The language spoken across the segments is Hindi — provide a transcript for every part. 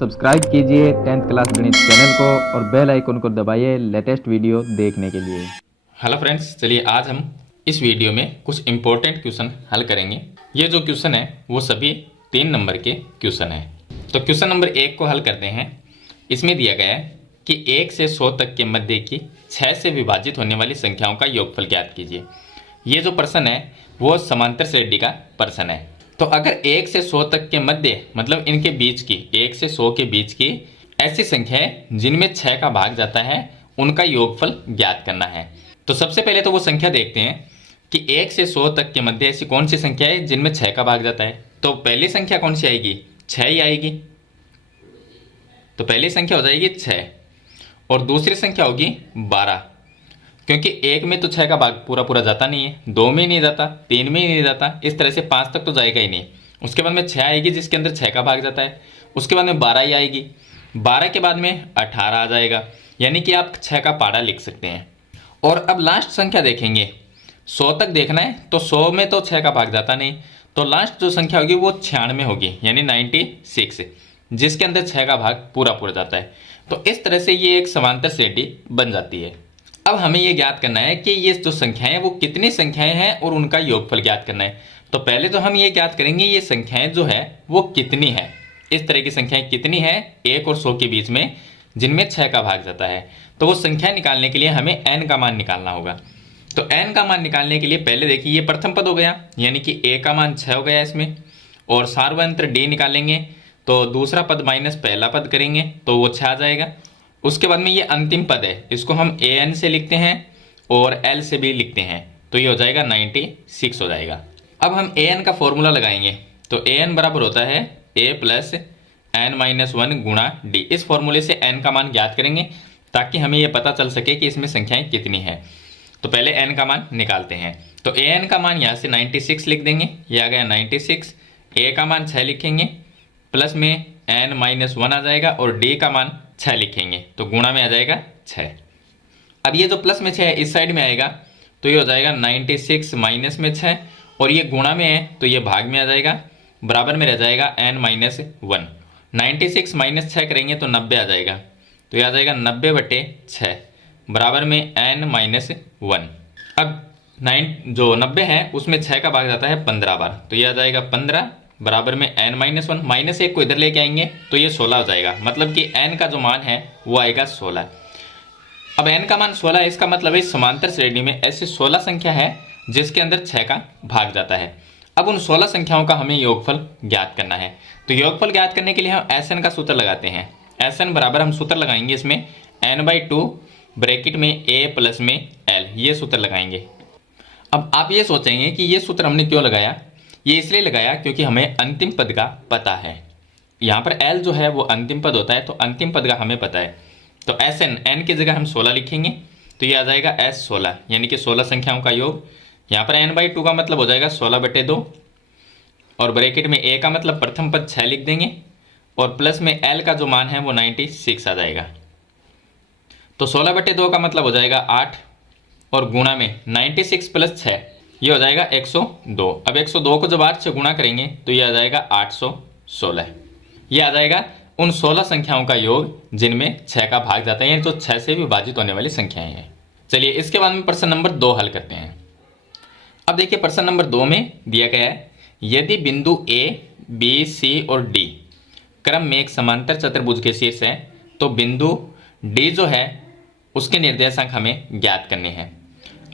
सब्सक्राइब कीजिए 10th क्लास गणित चैनल को और बेल आइकन को दबाइए लेटेस्ट वीडियो देखने के लिए। हेलो फ्रेंड्स, चलिए आज हम इस वीडियो में कुछ इम्पोर्टेंट क्वेश्चन हल करेंगे। ये जो क्वेश्चन है वो सभी 3 नंबर के क्वेश्चन है। तो क्वेश्चन नंबर 1 को हल करते हैं। इसमें दिया गया है कि 1 से 100 तक के मध्य की 6 से विभाजित होने वाली संख्याओं का योगफल ज्ञात कीजिए। ये जो प्रश्न है वो समांतर श्रेणी का प्रश्न है। तो अगर 1 से 100 तक के मध्य मतलब इनके बीच की 1 से 100 के बीच की ऐसी संख्या है जिनमें 6 का भाग जाता है, उनका योगफल ज्ञात करना है। तो सबसे पहले तो वो संख्या देखते हैं कि 1 से 100 तक के मध्य ऐसी कौन सी संख्या है जिनमें 6 का भाग जाता है। तो पहली संख्या कौन सी आएगी? 6 ही आएगी। तो पहली संख्या हो जाएगी 6 और दूसरी संख्या होगी 12, क्योंकि 1 में तो 6 का भाग पूरा पूरा जाता नहीं है, 2 में ही नहीं जाता, 3 में ही नहीं जाता, इस तरह से 5 तक तो जाएगा ही नहीं। उसके बाद में 6 आएगी जिसके अंदर 6 का भाग जाता है, उसके बाद में 12 ही आएगी, 12 के बाद में 18 आ जाएगा, यानी कि आप 6 का पाड़ा लिख सकते हैं। और अब लास्ट संख्या देखेंगे, 100 तक देखना है तो 100 में तो 6 का भाग जाता नहीं, तो लास्ट जो संख्या होगी वो 96 होगी, यानी 96, जिसके अंदर 6 का भाग पूरा पूरा जाता है। तो इस तरह से ये एक समांतर श्रेणी बन जाती है। अब हमें यह ज्ञात करना है कि ये जो संख्याएं हैं वो कितनी संख्याएं हैं और उनका योगफल ज्ञात करना है। तो पहले तो हम ये ज्ञात करेंगे ये संख्याएं जो है वो कितनी है, इस तरह की संख्याएं कितनी है 1 और 100 के बीच में जिनमें 6 का भाग जाता है। तो वो संख्या निकालने के लिए हमें n का मान निकालना होगा। तो n का मान निकालने के लिए पहले देखिए ये प्रथम पद हो गया, यानी कि a का मान 6 हो गया इसमें, और सार्वयंत्र d निकालेंगे तो दूसरा पद माइनस पहला पद करेंगे तो वो 6 आ जाएगा। उसके बाद में ये अंतिम पद है, इसको हम an से लिखते हैं और l से भी लिखते हैं, तो ये हो जाएगा 96 हो जाएगा। अब हम an का फॉर्मूला लगाएंगे तो an बराबर होता है a प्लस n-1 गुणा d। इस फॉर्मूले से n का मान ज्ञात करेंगे ताकि हमें यह पता चल सके कि इसमें संख्याएं कितनी है। तो पहले n का मान निकालते हैं। तो an का मान यहाँ से 96 लिख देंगे, ये आ गया 96, a का मान 6 लिखेंगे, प्लस में n-1 आ जाएगा और d का मान 6 लिखेंगे तो गुणा में आ जाएगा 6। अब ये जो प्लस में 6 है इस साइड में आएगा तो ये हो जाएगा 96 माइनस में 6, और ये गुणा में है तो ये भाग में आ जाएगा, बराबर में रह जाएगा n-1। 96 माइनस 6 करेंगे तो 90 आ जाएगा, तो ये आ जाएगा 90/6 बराबर में n-1। अब जो 90 है उसमें 6 का भाग जाता है 15 बार, तो ये आ जाएगा 15 बराबर में n-1। माइनस 1 को इधर लेके आएंगे तो ये 16 हो जाएगा, मतलब कि n का जो मान है वो आएगा 16। अब n का मान 16 है, इसका मतलब है समांतर श्रेणी में ऐसी 16 संख्या है जिसके अंदर 6 का भाग जाता है। अब उन 16 संख्याओं का हमें योगफल ज्ञात करना है। तो योगफल ज्ञात करने के लिए हम Sn का सूत्र लगाते हैं। Sn बराबर हम सूत्र लगाएंगे इसमें n/2 ब्रैकेट में a प्लस में l, ये सूत्र लगाएंगे। अब आप ये सोचेंगे कि ये सूत्र हमने क्यों लगाया? ये इसलिए लगाया क्योंकि हमें अंतिम पद का पता है। यहाँ पर l जो है वो अंतिम पद होता है, तो अंतिम पद का हमें पता है। तो Sn, n की जगह हम 16 लिखेंगे तो ये आ जाएगा S16, यानी कि 16 संख्याओं का योग। यहाँ पर n/2 का मतलब हो जाएगा 16/2, और ब्रैकेट में a का मतलब प्रथम पद 6 लिख देंगे, और प्लस में l का जो मान है वो 96 आ जाएगा। तो 16/2 का मतलब हो जाएगा 8, और गुणा में 96 प्लस 6 ये हो जाएगा 102। अब 102 को जब 8 से गुणा करेंगे तो ये आ जाएगा 816। ये आ जाएगा उन 16 संख्याओं का योग जिनमें 6 का भाग जाता है, यानी तो 6 से विभाजित होने वाली संख्याएं हैं। चलिए इसके बाद में प्रश्न नंबर 2 हल करते हैं। अब देखिए प्रश्न नंबर 2 में दिया गया है, यदि बिंदु a, b, c और d क्रम में एक समांतर चतुर्भुज के शीर्ष है तो बिंदु d जो है उसके निर्देशांक हमें ज्ञात करने हैं।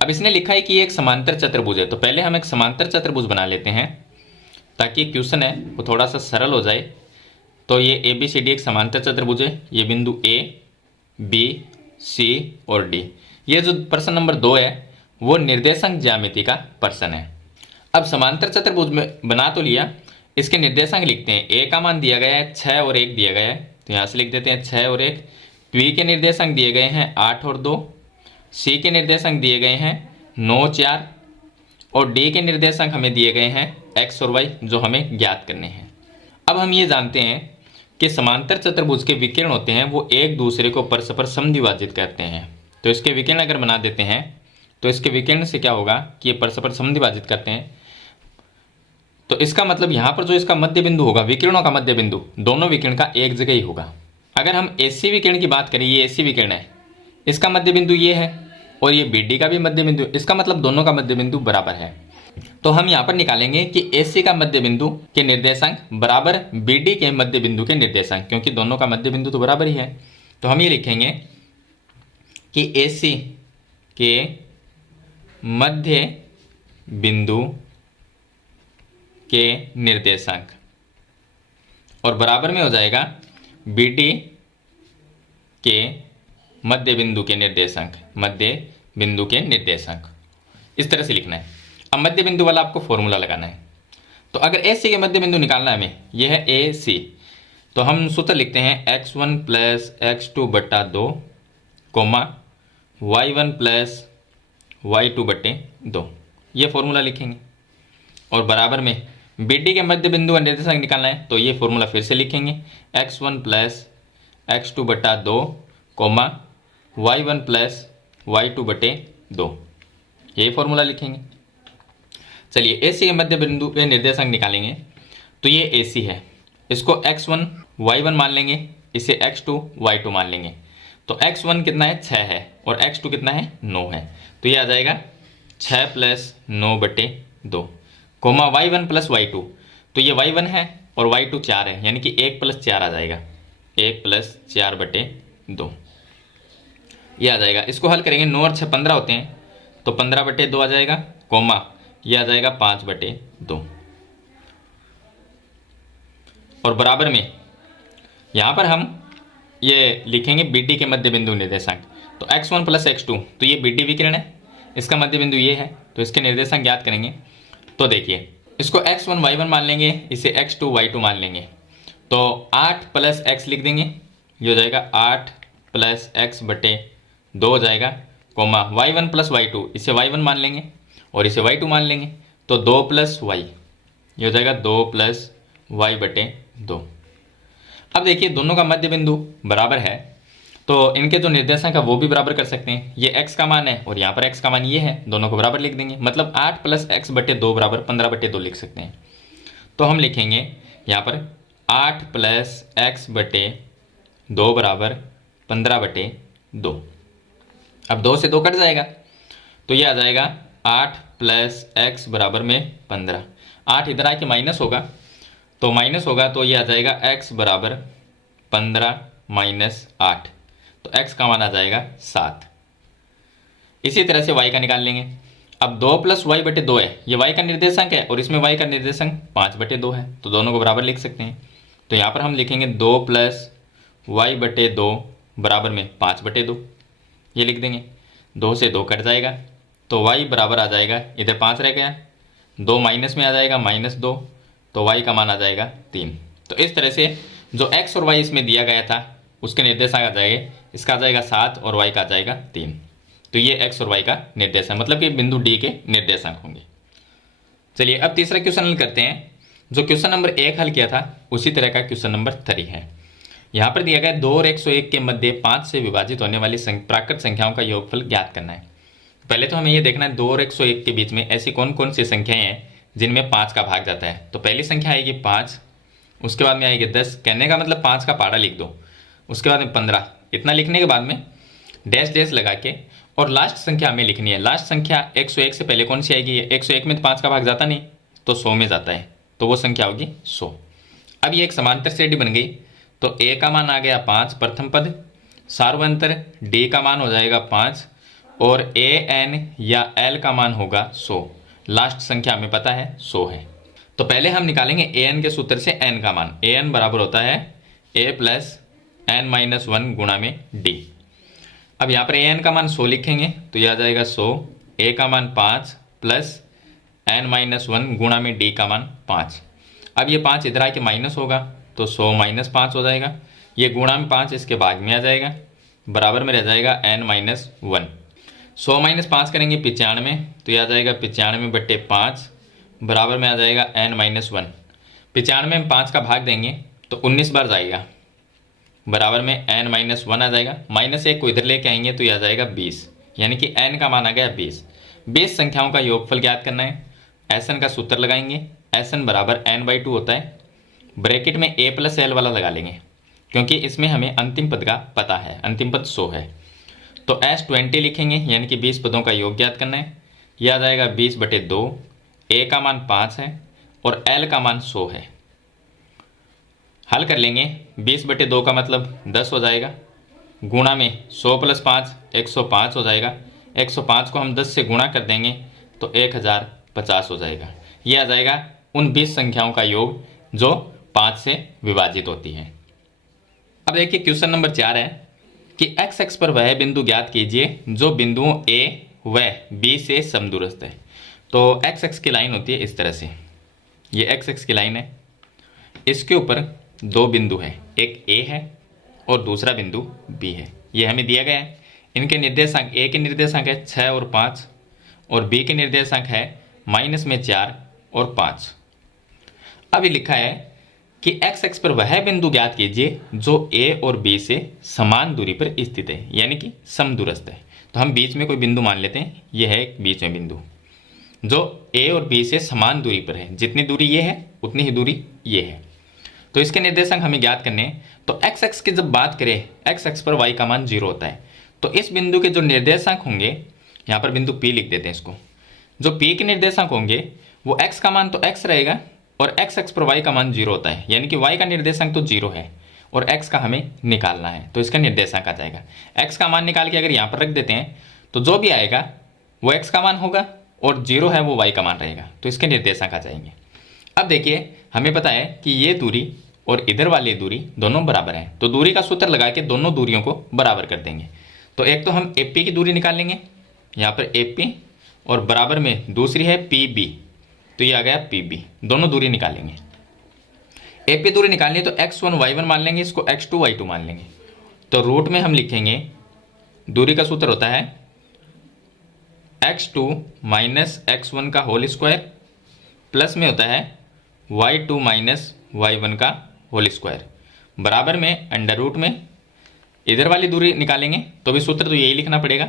अब इसने लिखा है कि ये एक समांतर चतुर्भुज है, तो पहले हम एक समांतर चतुर्भुज बना लेते हैं ताकि क्वेश्चन है वो थोड़ा सा सरल हो जाए। तो ये ABCD एक समांतर चतुर्भुज है, ये बिंदु A, B, C और D। ये जो प्रश्न नंबर 2 है वो निर्देशांक ज्यामिति का प्रश्न है। अब समांतर चतुर्भुज में बना तो लिया, इसके निर्देशांक लिखते हैं। A का मान दिया गया है 6 और 1 दिया गया है, तो यहाँ से लिख देते हैं 6 और 1। B के निर्देशांक दिए गए हैं 8 और 2, C के निर्देशांक दिए गए हैं 9, 4, और D के निर्देशांक हमें दिए गए हैं x और y, जो हमें ज्ञात करने हैं। अब हम ये जानते हैं कि समांतर चतुर्भुज के विकर्ण होते हैं वो एक दूसरे को परस्पर समद्विभाजित करते हैं। तो इसके विकर्ण अगर बना देते हैं तो इसके विकर्ण से क्या होगा कि ये परस्पर समद्विभाजित करते हैं। तो इसका मतलब यहाँ पर जो इसका मध्य बिंदु होगा, विकिरणों का मध्य बिंदु, दोनों विकिरण का एक जगह ही होगा। अगर हम AC विकिरण की बात करें, ये AC विकिरण है, इसका मध्य बिंदु ये है और ये BD का भी मध्य बिंदु, इसका मतलब दोनों का मध्य बिंदु बराबर है। तो हम यहाँ पर निकालेंगे कि AC का मध्य बिंदु के निर्देशांक बराबर BD के मध्य बिंदु के निर्देशांक, क्योंकि दोनों का मध्य बिंदु तो बराबर ही है। तो हम ये लिखेंगे कि AC के मध्य बिंदु के निर्देशांक और बराबर में हो जाएगा BD के मध्य बिंदु के निर्देशांक, मध्य बिंदु के निर्देशांक, इस तरह से लिखना है। अब मध्य बिंदु वाला आपको फॉर्मूला लगाना है। तो अगर AC के मध्य बिंदु निकालना है हमें, यह है AC, तो हम सूत्र लिखते हैं x1 प्लस x2 बट्टा 2 कोमा y1 प्लस y2 बट्टे 2, ये फॉर्मूला लिखेंगे। और बराबर में BD के मध्य बिंदु का निर्देशांक निकालना है, तो ये फॉर्मूला फिर से लिखेंगे x1 प्लस x2 बट्टा 2 कोमा y1 प्लस y2 बट्टे 2, ये फॉर्मूला लिखेंगे। चलिए AC के मध्य बिंदु के निर्देशांक निकालेंगे। तो ये AC है, इसको x1 y1 मान लेंगे, इसे x2 y2 मान लेंगे। तो x1 कितना है, 6 है, और x2 कितना है, 9 है। तो ये आ जाएगा 6 प्लस 9 बटे 2 कोमा y1 प्लस y2, तो ये y1 है और y2 4 है, यानी कि 1 प्लस 4 आ जाएगा, 1 प्लस 4 बटे 2, ये आ जाएगा। इसको हल करेंगे, 9 और 6 15 होते हैं, तो 15 बटे 2 आ जाएगा, कोमा ये आ जाएगा 5 बटे 2, और बराबर में यहाँ पर हम ये लिखेंगे BD के मध्य बिंदु निर्देशांक। तो x1 प्लस x2, तो ये BD विकिरण है, इसका मध्य बिंदु ये है, तो इसके निर्देशांक ज्ञात करेंगे। तो देखिए, इसको x1 y1 मान लेंगे, इसे x2 y2 मान लेंगे, तो 8 प्लस x लिख देंगे, ये हो जाएगा 8 प्लस x बटे 2 हो जाएगा, कोमा y1 प्लस y2, इसे y1 मान लेंगे और इसे y2 मान लेंगे, तो 2 प्लस y, ये हो जाएगा 2 प्लस y बटे 2। अब देखिए, दोनों का मध्य बिंदु बराबर है, तो इनके जो निर्देशांक है वो भी बराबर कर सकते हैं। ये x का मान है और यहाँ पर x का मान ये है, दोनों को बराबर लिख देंगे, मतलब 8 प्लस x बटे 2 बराबर 15 बटे 2 लिख सकते हैं। तो हम लिखेंगे यहाँ पर 8 प्लस x बटे 2 बराबर 15 बटे 2। अब 2 से 2 कट जाएगा, तो ये आ जाएगा 8 प्लस x बराबर में 15, 8 इधर आके माइनस होगा, तो माइनस होगा तो ये आ जाएगा x बराबर 15 माइनस 8, तो x का मान आ जाएगा 7। इसी तरह से y का निकाल लेंगे। अब 2 प्लस y बटे 2 है, ये y का निर्देशांक है और इसमें y का निर्देशांक 5 बटे 2 है, तो दोनों को बराबर लिख सकते हैं। तो यहाँ पर हम लिखेंगे 2 प्लस y बटे 2 बराबर में 5 बटे 2, ये लिख देंगे। 2 से 2 कट जाएगा, तो y बराबर आ जाएगा, इधर 5 रह गया, 2 माइनस में आ जाएगा -2, तो y का मान आ जाएगा 3। तो इस तरह से जो x और y इसमें दिया गया था उसके निर्देशांक आ जाएंगे, इसका आ जाएगा 7 और y का आ जाएगा 3। तो ये x और y का निर्देशांक, मतलब कि बिंदु D के निर्देशांक होंगे। चलिए अब तीसरा क्वेश्चन हल करते हैं। जो क्वेश्चन नंबर 1 हल किया था उसी तरह का क्वेश्चन नंबर 3 है। यहाँ पर दिया गया 2 और 101 के मध्य 5 से विभाजित होने वाली प्राकृत संख्याओं का योगफल ज्ञात करना है। पहले तो हमें ये देखना है 2 और 101 के बीच में ऐसी कौन कौन सी संख्याएं हैं जिनमें 5 का भाग जाता है। तो पहली संख्या आएगी 5, उसके बाद में आएगी 10, कहने का मतलब 5 का पाड़ा लिख दो, उसके बाद में 15, इतना लिखने के बाद में डैश डैश लगा के और लास्ट संख्या हमें लिखनी है। लास्ट संख्या 101 से पहले कौन सी आएगी, 101 में तो 5 का भाग जाता नहीं, तो 100 में जाता है, तो वो संख्या होगी 100। अब ये एक समांतर श्रेणी बन गई, तो a का मान आ गया 5 प्रथम पद, सार्वंतर d का मान हो जाएगा 5 और an या l का मान होगा 100। लास्ट संख्या हमें पता है 100 है। तो पहले हम निकालेंगे an के सूत्र से n का मान। an बराबर होता है a प्लस n माइनस 1 गुणा में d। अब यहाँ पर an का मान 100 लिखेंगे, तो यह आ जाएगा 100, a का मान 5 प्लस n माइनस 1 गुणा में d का मान 5। अब ये 5 इधर आके माइनस होगा, तो 100 माइनस 5 हो जाएगा, ये गुणा में 5 इसके भाग में आ जाएगा, बराबर में रह जाएगा n माइनस 1। 100 माइनस 5 करेंगे 95, तो यह आ जाएगा 95 बट्टे 5, बराबर में आ जाएगा n माइनस 1। 95 में 5 का भाग देंगे तो 19 बार जाएगा, बराबर में n माइनस 1 आ जाएगा। -1 को इधर लेके आएंगे तो यह आ जाएगा 20, यानी कि n का मान आ गया 20। 20 संख्याओं का योगफल ज्ञात करना है। SN का सूत्र लगाएंगे, Sn बराबर n/2 होता है। ब्रैकेट में a प्लस एल वाला लगा लेंगे क्योंकि इसमें हमें अंतिम पद का पता है, अंतिम पद 100 है। तो S20 लिखेंगे यानी कि 20 पदों का योग ज्ञात करना है। यह आ जाएगा 20/2, a का मान 5 है और l का मान 100 है। हल कर लेंगे, 20/2 का मतलब 10 हो जाएगा, गुणा में 100 + 5 105 हो जाएगा। 105 को हम 10 से गुणा कर देंगे तो 1050 हो जाएगा। यह आ जाएगा उन 20 संख्याओं का योग जो 5 से विभाजित होती है। अब देखिए क्वेश्चन नंबर 4 है कि x अक्ष पर वह बिंदु ज्ञात कीजिए जो बिंदुओं a व b से समदूरस्थ है। तो x अक्ष की लाइन होती है इस तरह से, ये x अक्ष की लाइन है, इसके ऊपर दो बिंदु है, एक a है और दूसरा बिंदु b है। ये हमें दिया गया है। इनके निर्देशांक, a के निर्देशांक है 6 और 5 और b के निर्देशांक है -4 और 5। अभी लिखा है कि x अक्ष पर वह बिंदु ज्ञात कीजिए जो a और b से समान दूरी पर स्थित है, यानी कि समदूरस्थ है। तो हम बीच में कोई बिंदु मान लेते हैं, यह है एक बीच में बिंदु जो a और b से समान दूरी पर है। जितनी दूरी ये है उतनी ही दूरी ये है। तो इसके निर्देशांक हमें ज्ञात करने हैं। तो x अक्ष की जब बात करें, x अक्ष पर y का मान 0 होता है। तो इस बिंदु के जो निर्देशांक होंगे, यहाँ पर बिंदु p लिख देते हैं इसको, जो p के निर्देशांक होंगे वो x का मान तो x रहेगा और x अक्ष पर y का मान 0 होता है, यानी कि y का निर्देशांक तो 0 है और x का हमें निकालना है। तो इसका निर्देशांक आ जाएगा, x का मान निकाल के अगर यहाँ पर रख देते हैं तो जो भी आएगा वो x का मान होगा और 0 है वो y का मान रहेगा। तो इसके निर्देशांक आ जाएंगे। अब देखिए हमें पता है कि ये दूरी और इधर वाली दूरी दोनों बराबर हैं, तो दूरी का सूत्र लगा के दोनों दूरियों को बराबर कर देंगे। तो एक तो हम AP की दूरी निकाल लेंगे, यहाँ पर AP, और बराबर में दूसरी है PB, तो ये आ गया PB। दोनों दूरी निकालेंगे। AP दूरी निकालनी है तो x1 y1 मान लेंगे, इसको x2 y2 मान लेंगे। तो रूट में हम लिखेंगे, दूरी का सूत्र होता है x2 - x1 का होल स्क्वायर प्लस में होता है y2 - y1 का होल स्क्वायर, बराबर में अंडर रूट में इधर वाली दूरी निकालेंगे तो भी सूत्र तो यही लिखना पड़ेगा।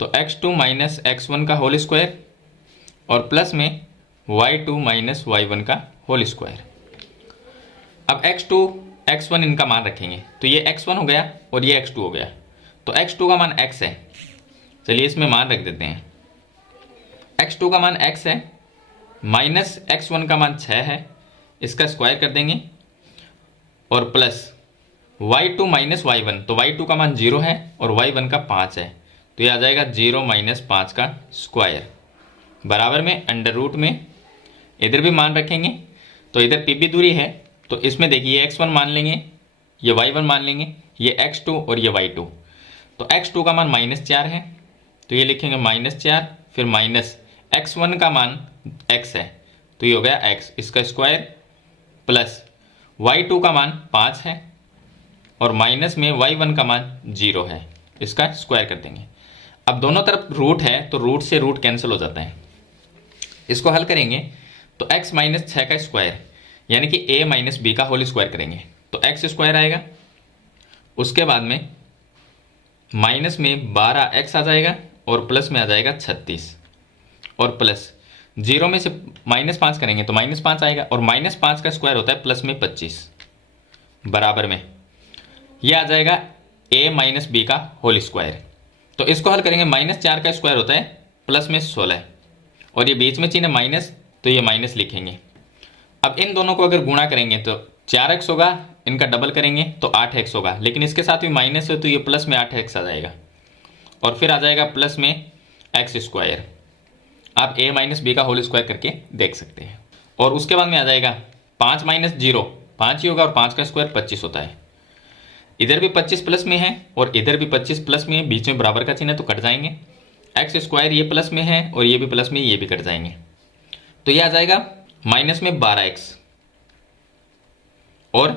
तो x2 - x1 का होल स्क्वायर और प्लस में y2 - y1 का होल स्क्वायर। अब x2 x1 इनका मान रखेंगे तो ये x1 हो गया और ये x2 हो गया। तो x2 का मान x है, चलिए इसमें मान रख देते हैं। x2 का मान x है, माइनस x1 का मान 6 है, इसका स्क्वायर कर देंगे और प्लस y2 - y1, तो y2 का मान 0 है और y1 का 5 है, तो ये आ जाएगा 0 - 5 का स्क्वायर, बराबर में अंडर रूट में इधर भी मान रखेंगे। तो इधर PB दूरी है तो इसमें देखिए x1 मान लेंगे, ये y1 मान लेंगे, ये x2 और ये y2। तो x2 का मान -4 है तो ये लिखेंगे -4, फिर माइनस x1 का मान x है तो ये हो गया x, इसका स्क्वायर, प्लस y2 का मान 5 है और माइनस में y1 का मान 0 है, इसका स्क्वायर कर देंगे। अब दोनों तरफ रूट है तो रूट से रूट कैंसिल हो जाता है। इसको हल करेंगे तो x - 6 का स्क्वायर यानी कि a - b का होल स्क्वायर करेंगे तो x स्क्वायर आएगा, उसके बाद में माइनस में 12x आ जाएगा और प्लस में आ जाएगा 36 और प्लस 0 में से -5 करेंगे तो -5 आएगा और -5 का स्क्वायर होता है प्लस में 25, बराबर में ये आ जाएगा a - b का होल स्क्वायर। तो इसको हल करेंगे, -4 का स्क्वायर होता है प्लस में 16 और ये बीच में चिन्ह है माइनस तो ये माइनस लिखेंगे। अब इन दोनों को अगर गुणा करेंगे तो 4x होगा, इनका डबल करेंगे तो 8x होगा, लेकिन इसके साथ भी माइनस है तो ये प्लस में 8x आ जाएगा और फिर आ जाएगा प्लस में x स्क्वायर। आप a - b का होल स्क्वायर करके देख सकते हैं। और उसके बाद में आ जाएगा 5 - 0, 5 ही होगा और 5 का स्क्वायर 25 होता है। इधर भी 25 प्लस में है और इधर भी 25 प्लस में है, बीच में बराबर का चिन्ह है तो कट जाएंगे। x स्क्वायर ये प्लस में है और ये भी प्लस में, ये भी कट जाएंगे। तो ये आ जाएगा माइनस में 12x और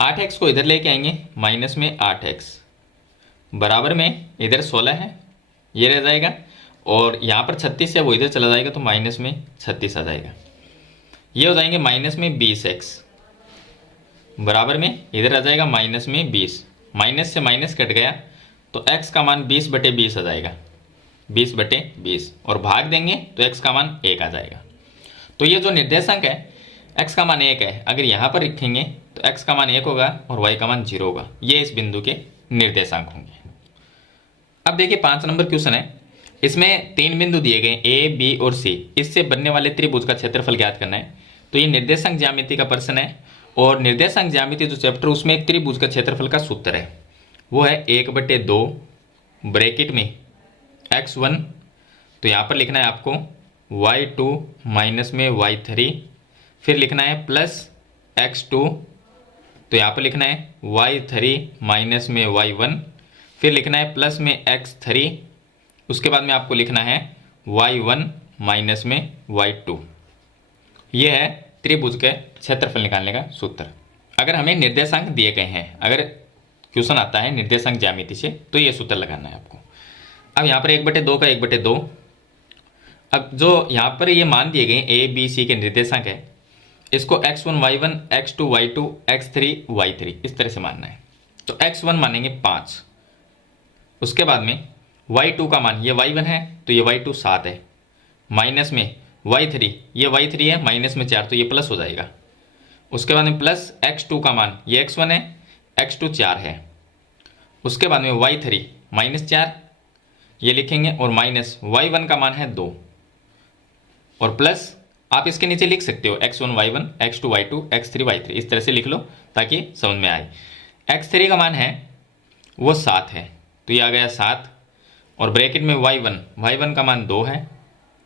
8x को इधर लेके आएंगे माइनस में 8x, बराबर में इधर 16 है ये रह जाएगा और यहाँ पर 36 है वो इधर चला जाएगा तो माइनस में 36 आ जाएगा। ये हो जाएंगे माइनस में 20x, बराबर में इधर आ जाएगा माइनस में 20, माइनस से माइनस कट गया तो x का मान 20/20 आ जाएगा, 20/20 और भाग देंगे तो x का मान 1 आ जाएगा। तो ये जो निर्देशांक है x का मान 1 है, अगर यहाँ पर लिखेंगे तो x का मान 1 होगा और y का मान 0 होगा। ये इस बिंदु के निर्देशांक होंगे। अब देखिए 5 नंबर क्वेश्चन है, इसमें 3 बिंदु दिए गए a, b और c, इससे बनने वाले त्रिभुज का क्षेत्रफल ज्ञात करना है। तो ये निर्देशांक ज्यामिति का प्रश्न है और निर्देशांक ज्यामिति जो चैप्टर उसमें एक त्रिभुज का क्षेत्रफल का सूत्र है वो है 1/2 ब्रैकेट में x1, तो यहाँ पर लिखना है आपको y2 माइनस में y3, फिर लिखना है प्लस x2, तो यहाँ पर लिखना है y3 माइनस में y1, फिर लिखना है प्लस में x3, उसके बाद में आपको लिखना है y1 माइनस में y2। यह है त्रिभुज के क्षेत्रफल निकालने का सूत्र। अगर हमें निर्देशांक दिए गए हैं, अगर क्वेश्चन आता है निर्देशांक ज्यामिति से, तो ये सूत्र लगाना है आपको। अब यहाँ पर 1/2 का 1/2, अब जो यहाँ पर ये मान दिए गए a, b, c के निर्देशांक है, इसको x1 y1, x2 y2, x3 y3 इस तरह से मानना है। तो x1 मानेंगे 5, उसके बाद में y2 का मान, ये y1 है तो ये y2 7 है, माइनस में y3, ये y3 है माइनस में 4 तो ये प्लस हो जाएगा। उसके बाद में प्लस x2 का मान, ये x1 है, x2 4 है, उसके बाद में y3 माइनस 4 ये लिखेंगे और माइनस y1 का मान है 2 और प्लस आप इसके नीचे लिख सकते हो x1 y1, x2 y2, x3 y3 इस तरह से लिख लो ताकि समझ में आए। x3 का मान है वो 7 है तो ये आ गया 7 और ब्रैकेट में y1 का मान 2 है,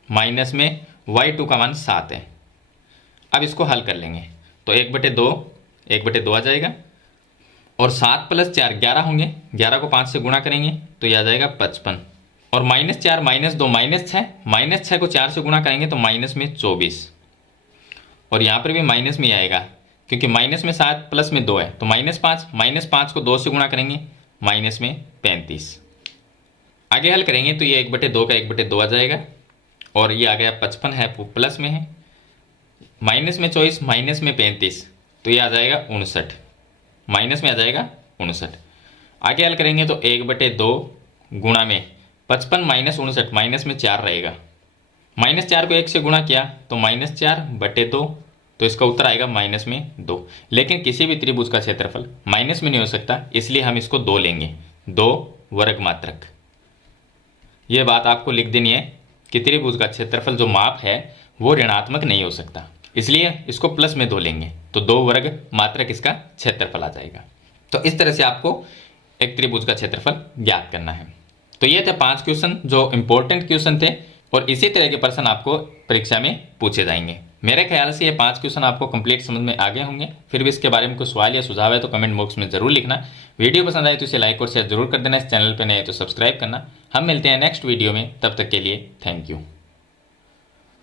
माइनस में y2 का मान 7 है। अब इसको हल कर लेंगे तो 1/2 आ जाएगा और 7 + 4 11 होंगे, 11 को 5 से गुणा करेंगे तो ये आ जाएगा 55 और -4 -2 -6 को 4 से गुणा करेंगे तो माइनस में 24 और यहाँ पर भी माइनस में आएगा क्योंकि माइनस में 7 प्लस में 2 है तो -5 को 2 से गुणा करेंगे माइनस में 35। आगे हल करेंगे तो ये 1/2 का 1/2 आ जाएगा और ये आ गया 55 है प्लस में है, माइनस में 24 माइनस में 35 तो ये आ जाएगा 59, माइनस में आ जाएगा 59। आगे हल करेंगे तो 1/2 गुणा में 55 माइनस 59 माइनस में 4 रहेगा, -4 को 1 से गुणा किया तो -4/2 तो इसका उत्तर आएगा -2। लेकिन किसी भी त्रिभुज का क्षेत्रफल माइनस में नहीं हो सकता, इसलिए हम इसको 2 लेंगे, 2 वर्ग मात्रक। यह बात आपको लिख देनी है कि त्रिभुज का क्षेत्रफल जो माप है वो ऋणात्मक नहीं हो सकता, इसलिए इसको प्लस में 2 लेंगे तो 2 वर्ग मात्रक इसका क्षेत्रफल आ जाएगा। तो इस तरह से आपको एक त्रिभुज का क्षेत्रफल ज्ञात करना है। तो ये थे 5 क्वेश्चन जो इंपॉर्टेंट क्वेश्चन थे और इसी तरह के प्रश्न आपको परीक्षा में पूछे जाएंगे। मेरे ख्याल से ये 5 क्वेश्चन आपको कंप्लीट समझ में आ गए होंगे। फिर भी इसके बारे में कोई सवाल या सुझाव है तो कमेंट बॉक्स में जरूर लिखना। वीडियो पसंद आए तो इसे लाइक और शेयर जरूर कर देना। इस चैनल पर नए तो सब्सक्राइब करना। हम मिलते हैं नेक्स्ट वीडियो में, तब तक के लिए थैंक यू।